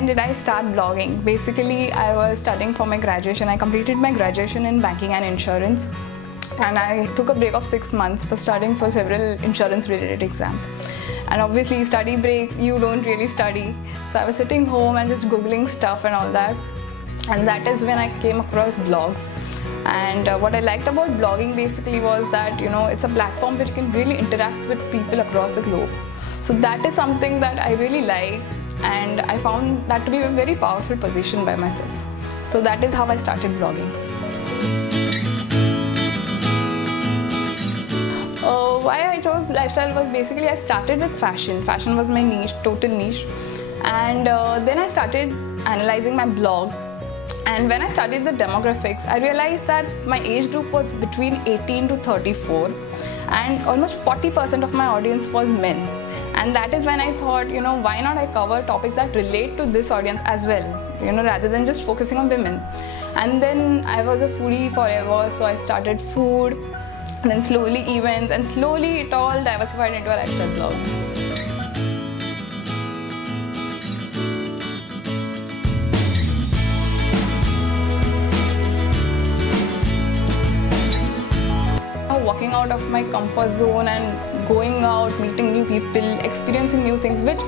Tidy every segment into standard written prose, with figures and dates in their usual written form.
when did I start blogging? Basically, I was studying for my graduation. I completed my graduation in banking and insurance, and I took a break of 6 months for studying for several insurance related exams. And obviously study breaks, you don't really study. So I was sitting home and just googling stuff and all that. And that is when I came across blogs. And what I liked about blogging basically was that, it's a platform where you can really interact with people across the globe. So that is something that I really like, and I found that to be a very powerful position by myself. So that is how I started blogging. Why I chose lifestyle was basically I started with fashion. Fashion was my niche, total niche. And then I started analyzing my blog. And when I studied the demographics, I realized that my age group was between 18 to 34. And almost 40% of my audience was men. And that is when I thought, why not I cover topics that relate to this audience as well, rather than just focusing on women. And then I was a foodie forever, so I started food, and then slowly events, and slowly it all diversified into a lifestyle blog. Walking out of my comfort zone and going out, meeting new people, experiencing new things, which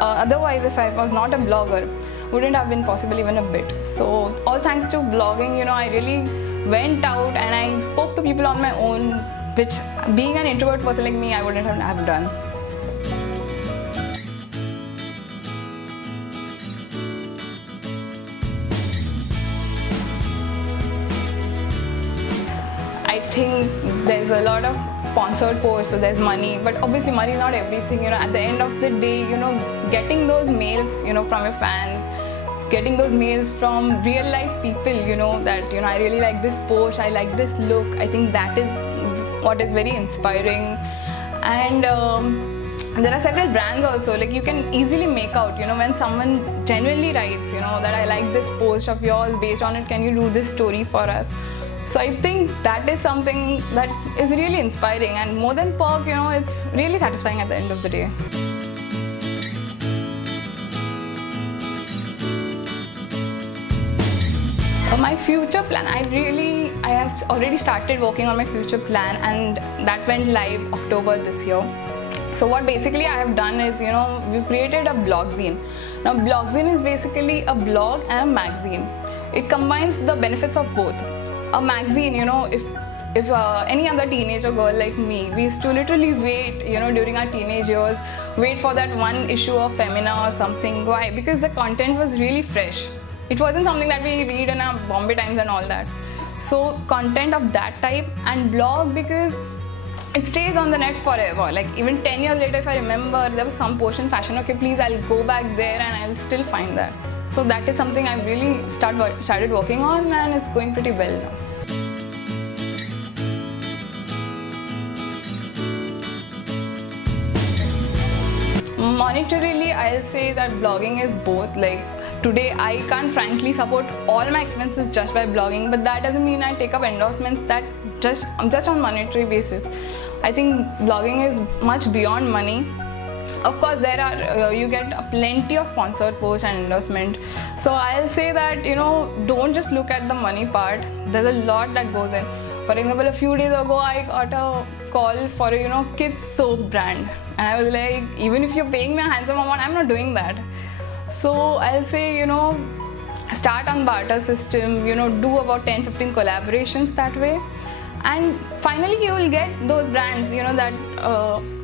otherwise if I was not a blogger wouldn't have been possible even a bit. So all thanks to blogging, I really went out and I spoke to people on my own, which being an introvert person like me, I wouldn't have done. I think there's a lot of sponsored posts, so there's money, but obviously money is not everything. At the end of the day, getting those mails, from your fans, getting those mails from real life people, that, I really like this post, I like this look. I think that is what is very inspiring. And there are several brands also, like you can easily make out, when someone genuinely writes, that I like this post of yours, based on it, can you do this story for us? So I think that is something that is really inspiring, and more than perk, it's really satisfying at the end of the day. My future plan, I have already started working on my future plan, and that went live October this year. So what basically I have done is, we've created a blogzine. Now blogzine is basically a blog and a magazine. It combines the benefits of both. A magazine, if any other teenager girl like me, we used to literally wait, during our teenage years, wait for that one issue of Femina or something. Why? Because the content was really fresh. It wasn't something that we read in our Bombay Times and all that. So content of that type, and blog because it stays on the net forever. Like even 10 years later, if I remember there was some post in fashion, okay, please, I'll go back there and I'll still find that. So that is something I've really started working on, and it's going pretty well now. Monetarily, I'll say that blogging is both. Like today, I can't frankly support all my expenses just by blogging, but that doesn't mean I take up endorsements that just on monetary basis. I think blogging is much beyond money. Of course, there are you get plenty of sponsored posts and endorsement. So I'll say that don't just look at the money part. There's a lot that goes in. For example, a few days ago, I got a call for a kids soap brand, and I was like, even if you're paying me a handsome amount, I'm not doing that. So I'll say start on barter system. Do about 10-15 collaborations that way, and finally you will get those brands that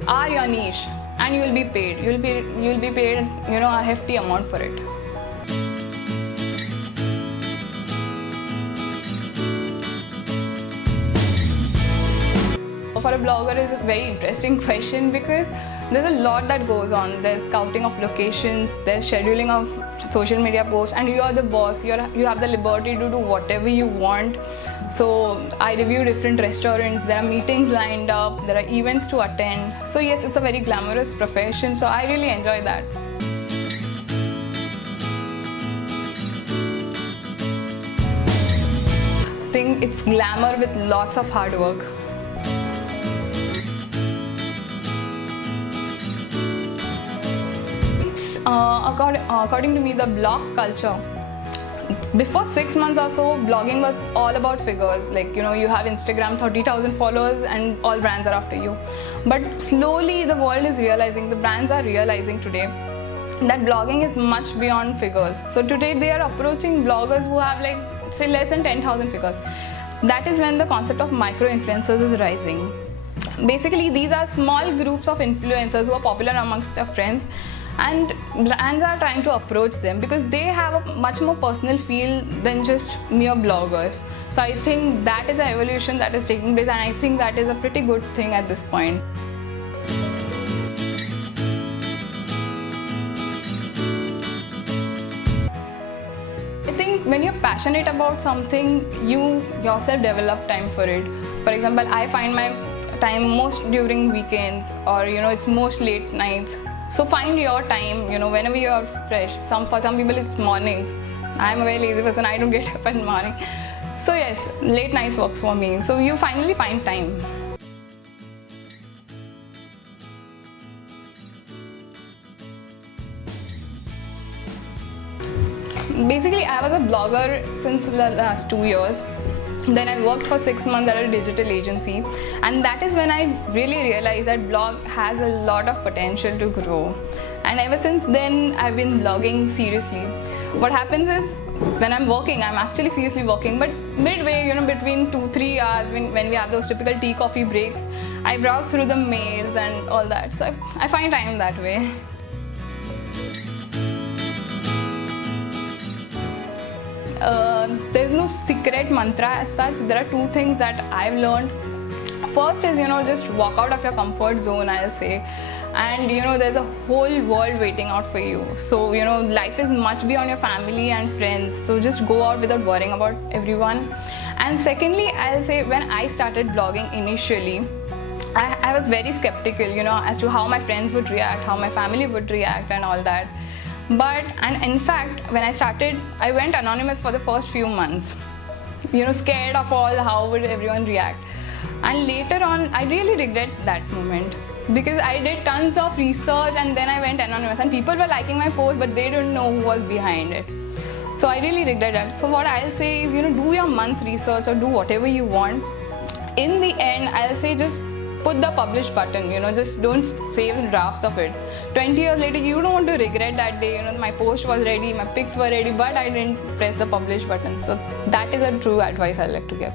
are your niche. And you will be paid. You'll be paid, a hefty amount for it. For a blogger is a very interesting question, because there's a lot that goes on. There's scouting of locations, there's scheduling of social media posts, and you are the boss. You have the liberty to do whatever you want. So I review different restaurants, there are meetings lined up, there are events to attend. So yes, it's a very glamorous profession, so I really enjoy that. I think it's glamour with lots of hard work. According to me, the blog culture, before 6 months or so, blogging was all about figures. Like, you know, you have Instagram, 30,000 followers, and all brands are after you. But slowly the world is realizing, the brands are realizing today, that blogging is much beyond figures. So today they are approaching bloggers who have, like, say, less than 10,000 figures. That is when the concept of micro influencers is rising. Basically, these are small groups of influencers who are popular amongst their friends, and brands are trying to approach them because they have a much more personal feel than just mere bloggers. So I think that is an evolution that is taking place, and I think that is a pretty good thing at this point. I think when you're passionate about something, you yourself develop time for it. For example, I find my time most during weekends, or, you know, it's most late nights. So find your time, you know, whenever you are fresh. For some people it's mornings. I'm a very lazy person, I don't get up in the morning. So yes, late nights works for me. So you finally find time. Basically, I was a blogger since the last 2 years. Then I worked for 6 months at a digital agency, and that is when I really realized that blog has a lot of potential to grow. And ever since then, I've been blogging seriously. What happens is, when I'm working, I'm actually seriously working, but midway, you know, between 2-3 hours, when we have those typical tea coffee breaks, I browse through the mails and all that. So I find time that way. There's no secret mantra as such. There are 2 things that I've learned. First is, you know, just walk out of your comfort zone, I'll say. And, you know, there's a whole world waiting out for you. So, you know, life is much beyond your family and friends. So just go out without worrying about everyone. And secondly, I'll say, when I started blogging initially, I was very skeptical, you know, as to how my friends would react, how my family would react and all that. And in fact, when I started, I went anonymous for the first few months, you know, scared of how would everyone react. And later on, I really regret that moment, because I did tons of research and then I went anonymous, and people were liking my post, but they didn't know who was behind it. So I really regret that. So what I'll say is, you know, do your month's research or do whatever you want. In the end, I'll say just put the publish button, you know, just don't save the drafts of it. 20 years later, you don't want to regret that day, you know, my post was ready, my pics were ready, but I didn't press the publish button. So that is a true advice I like to give.